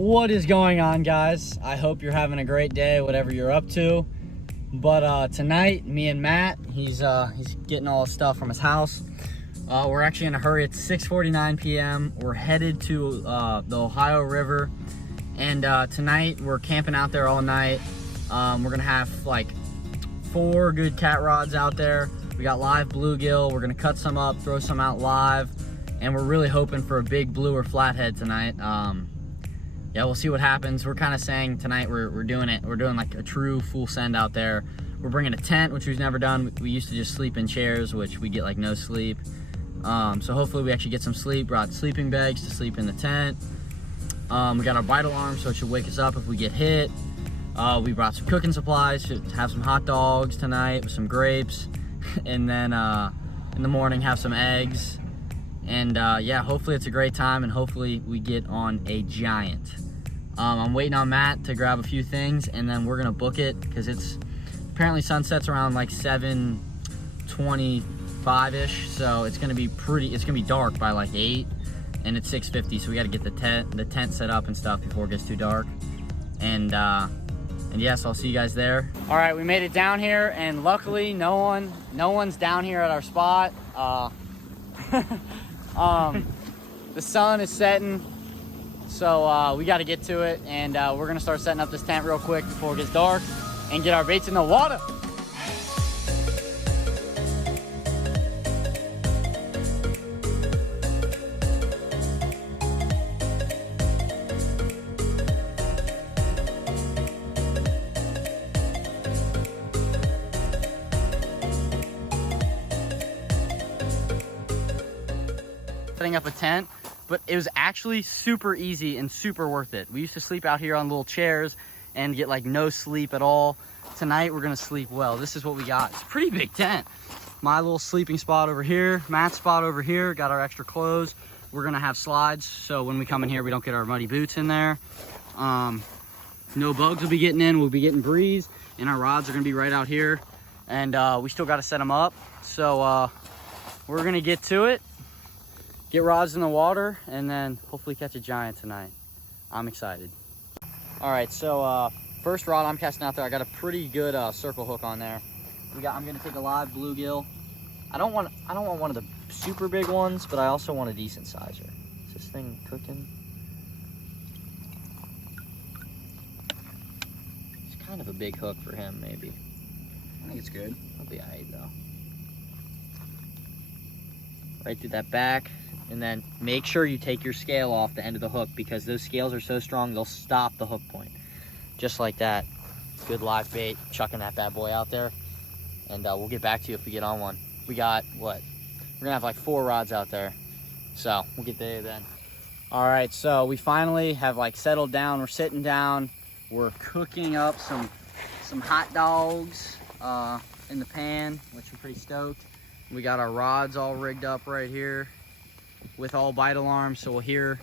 What is going on, guys? I hope you're having a great day, whatever you're up to. But tonight, me and Matt, he's getting all his stuff from his house. We're actually in a hurry. It's 6:49 p.m. We're headed to the Ohio River, and tonight we're camping out there all night. We're gonna have like 4 good cat rods out there. We got live bluegill. We're gonna cut some up, throw some out live, and we're really hoping for a big blue or flathead tonight. Yeah, we'll see what happens. We're kind of saying tonight we're doing it. We're doing like a true full send out there. We're bringing a tent, which we've never done. We used to just sleep in chairs, which we get like no sleep. So hopefully we actually get some sleep. Brought sleeping bags to sleep in the tent. We got our bite alarm, so it should wake us up if we get hit. We brought some cooking supplies. Should have some hot dogs tonight with some grapes, and then in the morning have some eggs. And yeah, hopefully it's a great time, and hopefully we get on a giant. I'm waiting on Matt to grab a few things, and then we're gonna book it because it's apparently sunsets around like 7:25-ish, so it's gonna be dark by like 8, and it's 6:50, so we got to get the tent set up and stuff before it gets too dark. And yes, I'll see you guys there. All right, we made it down here, and luckily no one's down here at our spot. The sun is setting, so we got to get to it, and we're gonna start setting up this tent real quick before it gets dark and get our baits in the water. Setting up a tent, but it was actually super easy and super worth it. We used to sleep out here on little chairs and get like no sleep at all. Tonight we're gonna sleep well. This is what we got. It's a pretty big tent. My little sleeping spot over here, Matt's spot over here, got our extra clothes. We're gonna have slides, so when we come in here we don't get our muddy boots in there. No bugs will be getting in. We'll be getting breeze, and our rods are gonna be right out here, and we still got to set them up. So we're gonna get to it, get rods in the water, and then hopefully catch a giant tonight. I'm excited. All right, so first rod I'm casting out there, I got a pretty good circle hook on there. I'm gonna take a live bluegill. I don't want one of the super big ones, but I also want a decent sizer. Is this thing cooking? It's kind of a big hook for him, maybe. I think it's good. It'll be all right though. Right through that back. And then make sure you take your scale off the end of the hook, because those scales are so strong, they'll stop the hook point. Just like that. Good live bait. Chucking that bad boy out there. And we'll get back to you if we get on one. We got, what? We're gonna have like 4 rods out there. So we'll get there then. All right, so we finally have like settled down. We're sitting down. We're cooking up some hot dogs in the pan, which I'm pretty stoked. We got our rods all rigged up right here with all bite alarms, so we'll hear.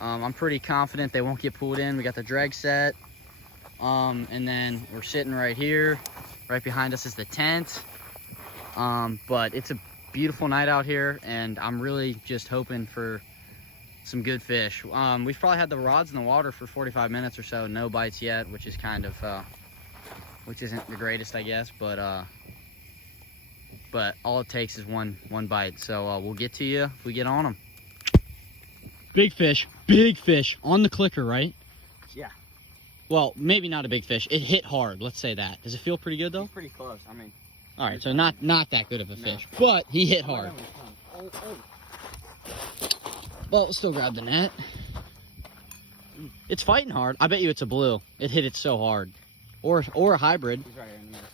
I'm pretty confident they won't get pulled in. We got the drag set, and then we're sitting right here. Right behind us is the tent, but it's a beautiful night out here, and I'm really just hoping for some good fish. We've probably had the rods in the water for 45 minutes or so, no bites yet, which is kind of which isn't the greatest, I guess, but all it takes is one bite. So we'll get to you if we get on them. Big fish on the clicker, right? Yeah. Well, maybe not a big fish. It hit hard, let's say that. Does it feel pretty good though? He's pretty close. I mean, all right, so not that good of a fish, but he hit hard. Well, we'll still grab the net. It's fighting hard. I bet you it's a blue. It hit it so hard, or a hybrid. he's right here in the middle.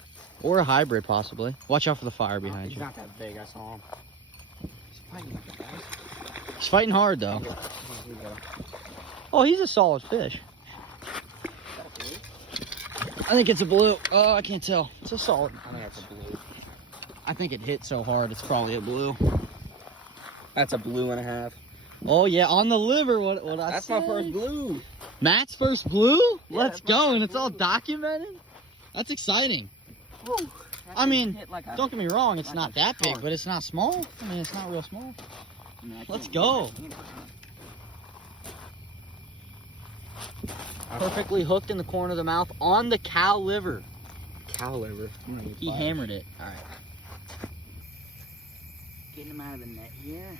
Or a hybrid, possibly. Watch out for the fire behind He's you. not that big. I saw him. He's fighting like a guy. He's fighting hard, though. Oh, he's a solid fish. I think it's a blue. Oh, I can't tell. It's a solid. I think that's a blue. I think it hit so hard, it's probably a blue. That's a blue and a half. Oh, yeah, on the liver. What I That's say? my first blue. Matt's first blue? Yeah, Let's that's my go, first and it's all blue. documented? That's exciting. Woo. I mean, like don't get me wrong, it's like not a that big, shark. but it's not small. I mean, it's not real small. I mean, Let's go. Perfectly hooked in the corner of the mouth on the cow liver. Cow liver. He hammered it. All right. Getting him out of the net here.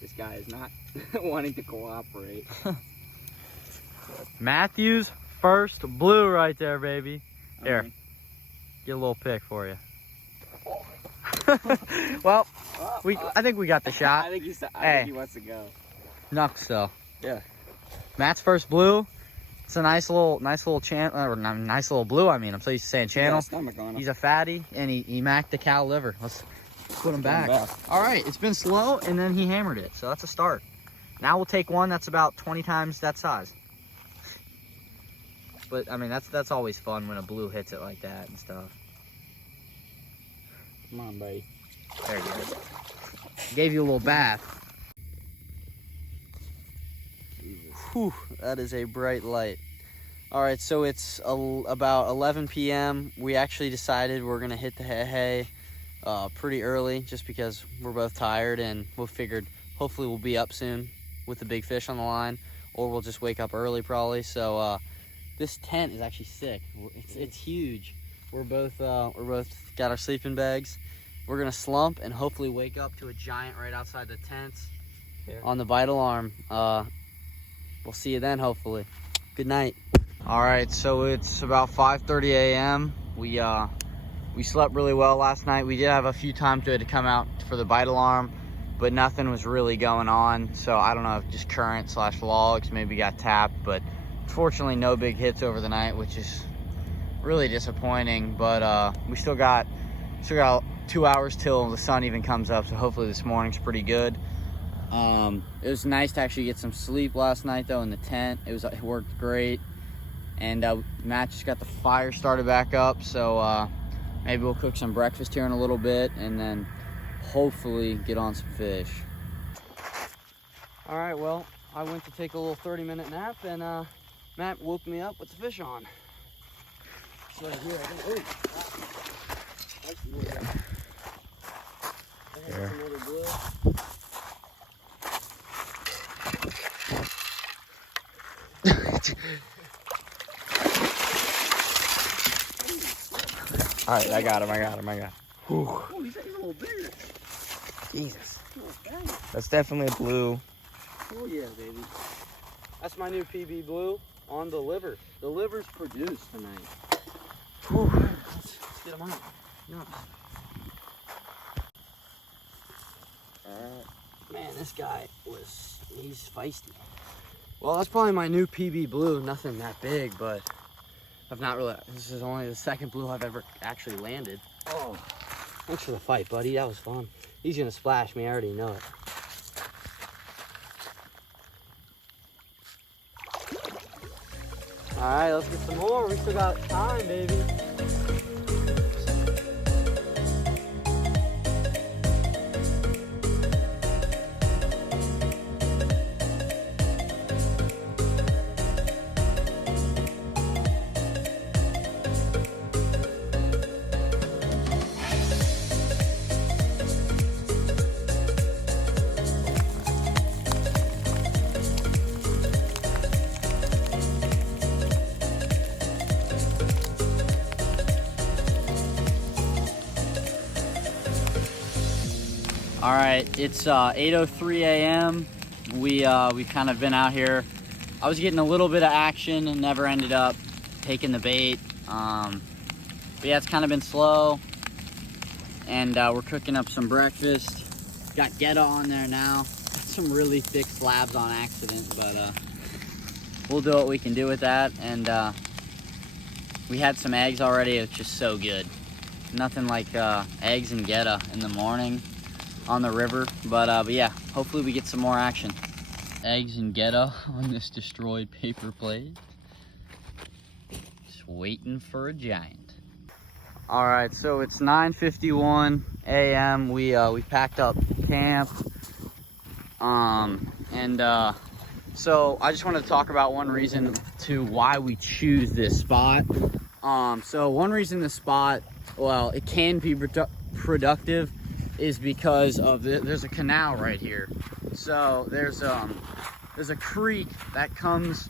This guy is not wanting to cooperate. Matthew's first blue right there, baby. Here, get a little pick for you. Well, I think we got the shot. I think he wants to go. Knucks though. Yeah. Matt's first blue. It's a nice little channel, or nice little blue. I mean, I'm so used to saying channel. He's a fatty, and he macked the cow liver. Let's put him back. All right, it's been slow, and then he hammered it, so that's a start. Now we'll take one that's about 20 times that size. But I mean, that's always fun when a blue hits it like that and stuff. Come on, buddy. There you go. Gave you a little bath. Whew, that is a bright light. All right, so it's about 11 p.m. We actually decided we're gonna hit the hay pretty early, just because we're both tired, and we figured hopefully we'll be up soon with the big fish on the line, or we'll just wake up early probably. So this tent is actually sick. It's huge. We're both got our sleeping bags. We're gonna slump and hopefully wake up to a giant right outside the tents on the vital arm. We'll see you then, hopefully. Good night. All right, so it's about 5:30 a.m. We slept really well last night. We did have a few times we had to come out for the bite alarm, but nothing was really going on. So I don't know if just current / logs maybe got tapped, but fortunately no big hits over the night, which is really disappointing. But we still got 2 hours till the sun even comes up, so hopefully this morning's pretty good. It was nice to actually get some sleep last night though in the tent. It worked great, and Matt just got the fire started back up, so maybe we'll cook some breakfast here in a little bit and then hopefully get on some fish. All right, well, I went to take a little 30-minute nap, and Matt woke me up with the fish on. It's right here, I think. Oh, Here. another blue. All right, I got him. Whew. Oh, he's getting a little bigger. Jesus. Okay. That's definitely a blue. Oh yeah, baby. That's my new PB blue on the liver. The liver's produced tonight. Whew. Let's get him out. No. Man, this guy he's feisty. Well, that's probably my new PB blue. Nothing that big, but this is only the second blue I've ever actually landed. Oh, thanks for the fight, buddy. That was fun. He's gonna splash me, I already know it. All right, let's get some more. We still got time, baby. All right, it's 8:03 a.m. We've kind of been out here. I was getting a little bit of action and never ended up taking the bait. But yeah, it's kind of been slow. And we're cooking up some breakfast. Got Geta on there now. Got some really thick slabs on accident, but we'll do what we can do with that. And we had some eggs already. It's just so good. Nothing like eggs and Geta in the morning on the river, but yeah, hopefully we get some more action. Eggs and Geta on this destroyed paper plate. Just waiting for a giant. All right, so it's 9:51 a.m. We packed up camp, so I just wanted to talk about one reason to why we choose this spot. So one reason this spot, well, it can be productive, is because of there's a canal right here. So there's a creek that comes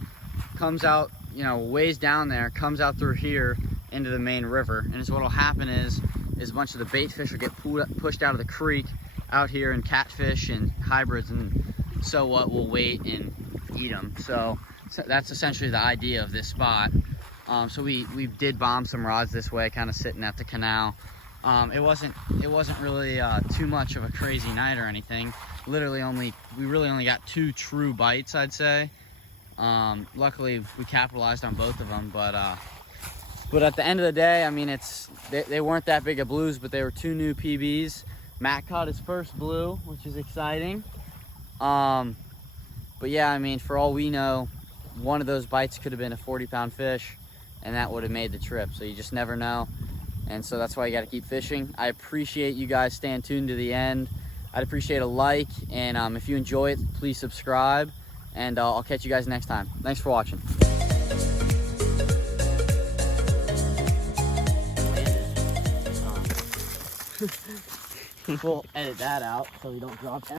comes out, you know, ways down there, comes out through here into the main river. And so what'll happen is a bunch of the bait fish will get pushed out of the creek out here, and catfish and hybrids and so what will wait and eat them. So that's essentially the idea of this spot. So we did bomb some rods this way, kind of sitting at the canal. It wasn't really too much of a crazy night or anything. Literally we really only got 2 true bites, I'd say. Luckily we capitalized on both of them, but at the end of the day, I mean, they weren't that big of blues, but they were 2 new PBs. Matt caught his first blue, which is exciting. But yeah, I mean, for all we know, one of those bites could have been a 40-pound fish, and that would have made the trip. So you just never know. And so that's why you got to keep fishing. I appreciate you guys staying tuned to the end. I'd appreciate a like, and if you enjoy it, please subscribe, and I'll catch you guys next time. Thanks for watching. We'll edit that out so we don't drop down.